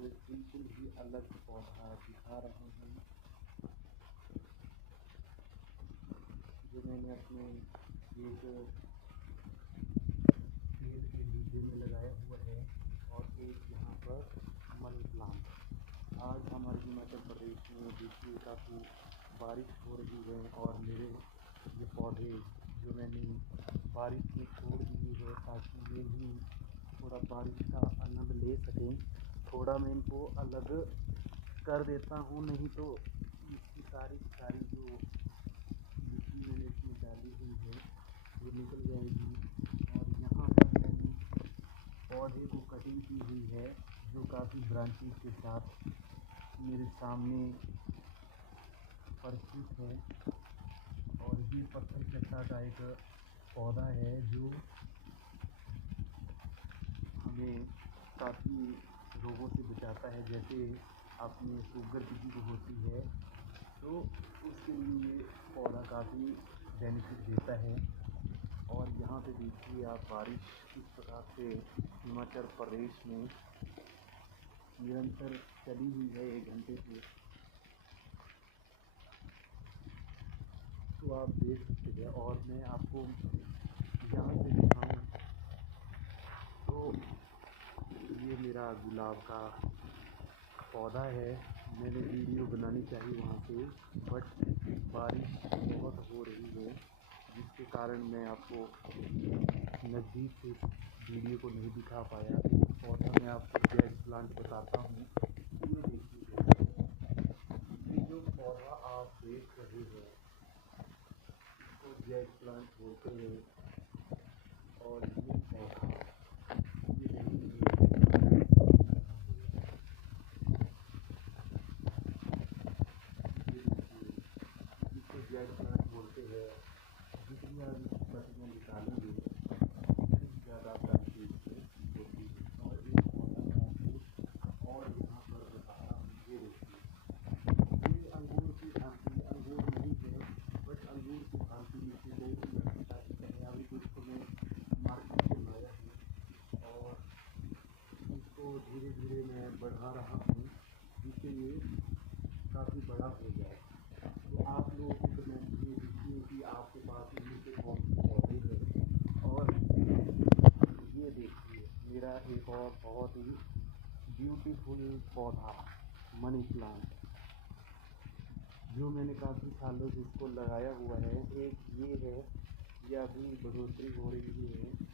एक बिल्कुल ही अलग पौधा दिखा रहा हूँ जो मैंने अपने एक पेड़ के नीचे में लगाया हुआ है। और एक यहाँ पर मनी प्लांट। आज हमारे हिमाचल प्रदेश में देखिए काफ़ी बारिश हो रही है और मेरे ये पौधे जो मैंने बारिश में छोड़ दिए है ताकि ये भी थोड़ा बारिश का आनंद ले सकें। थोड़ा मैं इनको अलग कर देता हूँ, नहीं तो इसकी सारी जो मिट्टी मैंने इसमें डाली हुई है वो निकल जाएगी। और यहाँ पर मैंने पौधे को कटिंग की हुई है जो काफ़ी ब्रांचेस के साथ मेरे सामने परिचित है। और ये पत्थर चट्टा का एक पौधा है जो हमें काफ़ी रोगों से बचाता है। जैसे आपने शुगर किसी को होती है तो उसके लिए ये पौधा काफ़ी बेनिफिट देता है। और यहाँ पे देखिए आप बारिश किस प्रकार से हिमाचल प्रदेश में निरंतर चली हुई है 1 घंटे से। तो आप देख सकते हैं। और मैं आपको यहाँ से दिखाऊँ तो ये मेरा गुलाब का पौधा है। मैंने वीडियो बनानी चाहिए वहाँ पे, बट बारिश बहुत हो रही है जिसके कारण मैं आपको नज़दीक से वीडियो को नहीं दिखा पाया। पौधा मैं आपको जैड प्लांट बताता हूँ। ये देखिए, ये जो पौधा आप देख रहे हैं इसको जैड प्लांट बोलते हैं। और ये पौधा ये इसको जैड प्लांट बोलते हैं। जितनी आप इसकी पत्तियाँ निकालेंगे उतनी ज़्यादा ब्रांचेस होती है। और एक पौधा मैं आपको और यहाँ पर बताता हूँ। ये देखिए, ये अंगूर की भांति अंगूर नहीं है, बट अंगूर की भांति नीचे बहुत ही अच्छा है। अभी कुछ तो मैं मार्केट से लाया हूँ और इसको धीरे धीरे मैं बढ़ा रहा हूँ जिससे ये काफ़ी बड़ा हो जाए। तो आप लोगों को कमेंट में दीजिए कि आपके पास इनमें से कौन से पौधे हैं। और ये देखिए मेरा एक और बहुत ही ब्यूटीफुल पौधा मनी प्लांट जो मैंने काफ़ी सालों से इसको लगाया हुआ है। एक ये है, ये अभी बढ़ोतरी हो रही है।